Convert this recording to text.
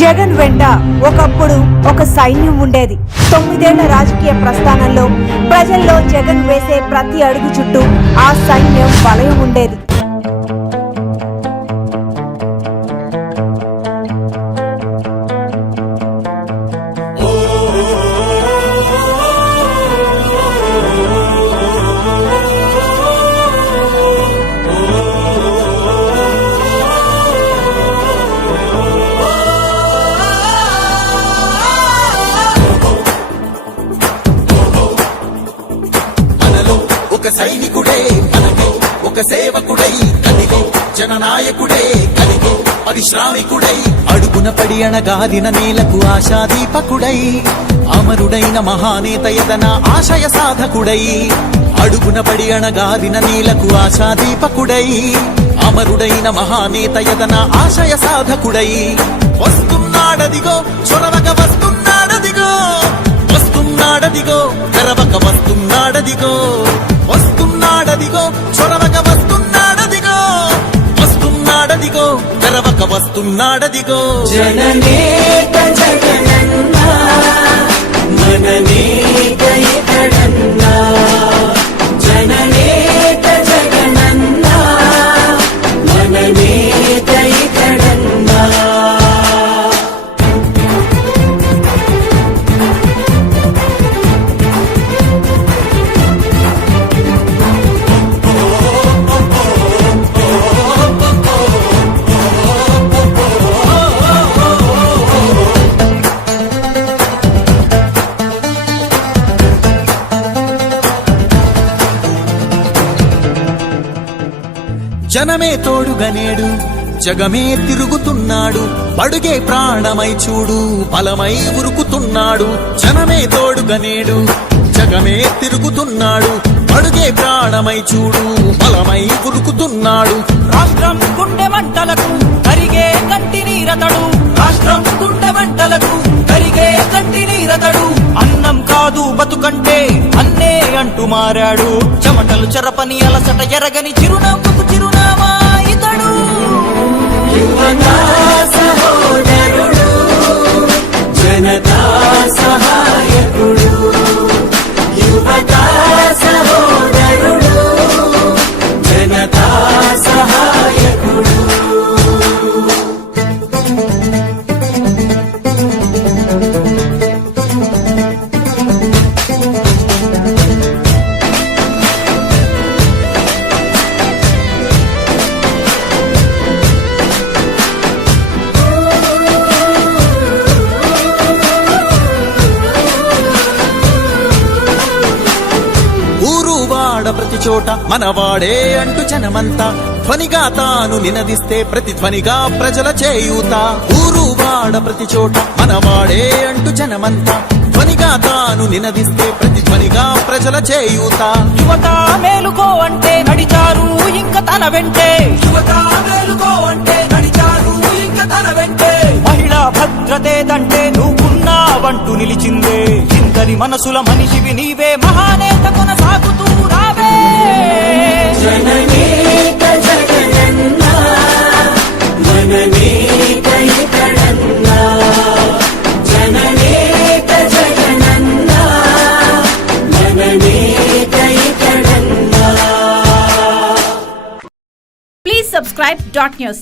జగన్ వెంట ఒకప్పుడు ఒక సైన్యం ఉండేది. 9 ఏళ్ల రాజకీయ ప్రస్థానంలో ప్రజల్లో జగన్ వేసే ప్రతి అడుగు చుట్టూ ఆ సైన్యం వలయం ఉండేది. ఒక సైనికుడే మనకి ఒక సేవకుడై కలిగే జననాయకుడే కలిగే పరిశ్రామికుడై అడుగున పడి అణగాదిన నేలకు ఆశాదీపకుడై అమరుడైన మహానేత యదన ఆశయ సాధకుడై అడుగున పడి అణగాదిన నేలకు ఆశాదీపకుడై అమరుడైన మహానేత యదన ఆశయ సాధకుడై వస్తున్నాడదిగో చొరవక వస్తున్నాడదిగో వస్తున్నాడదిగో తెరవక వస్తున్నాడదిగో వస్తున్నాడదిగో చొరవక వస్తున్నాడదిగో వస్తున్నాడదిగో తెరవక వస్తున్నాడదిగో జననేత జగనన్నా మననేత ఇతడన్నా జననేత జగనన్నా మననేత ఇతడన్నా జనమే తోడుగనేడు జగమే తిరుగుతున్నాడు అడుగే ప్రాణమై చూడు బలమై ఉరుకుతున్నాడు జనమే తోడుగనేడు జగమే తిరుగుతున్నాడు అడుగే ప్రాణమై చూడు బలమై ఉరుకుతున్నాడు రాష్ట్రం గుండె మంటలకు కరిగే కంటి నీరతడు రాష్ట్రం గుండె మంటలకు కరిగే కంటి నీరతడు అన్నం కాదు బతుకంటే అన్నే అంటూ మారాడు చెమటలు చెరపని అలసట ఎరగని చిరునవ్వుకు చిరునామా ఇతడు యువతా సహోదరుడు జనతా సహాయకుడు యువతా సహోదరుడు జనతా సహాయకుడు ప్రతి చోట మనవాడే అంటూ జనమంతా ధ్వనిగా తాను నినదిస్తే ప్రతిధ్వనిగా ప్రజల చేయూత ఊరు వాడ ప్రతి చోట మనవాడే అంటూ జనమంతా ధ్వనిగా తాను నినదిస్తే ప్రతిధ్వనిగా ప్రజల చేయూత యువత మేలుకో అంటే నడిచారు ఇంకా తన వెంటే యువత మేలుకో అంటే నడిచారు ఇంకా తన వెంటే మహిళా భద్రతేదంటే నువ్వున్నావంటూ నిలిచిందే ఇందరి మనసుల మనిషివి నీవే మహానేత కొనసాగుతూ రావే జననేత జగనన్నా మననేత ఇతడన్నా జననేత జగనన్నా మననేత ఇతడన్నా. Please subscribe .news.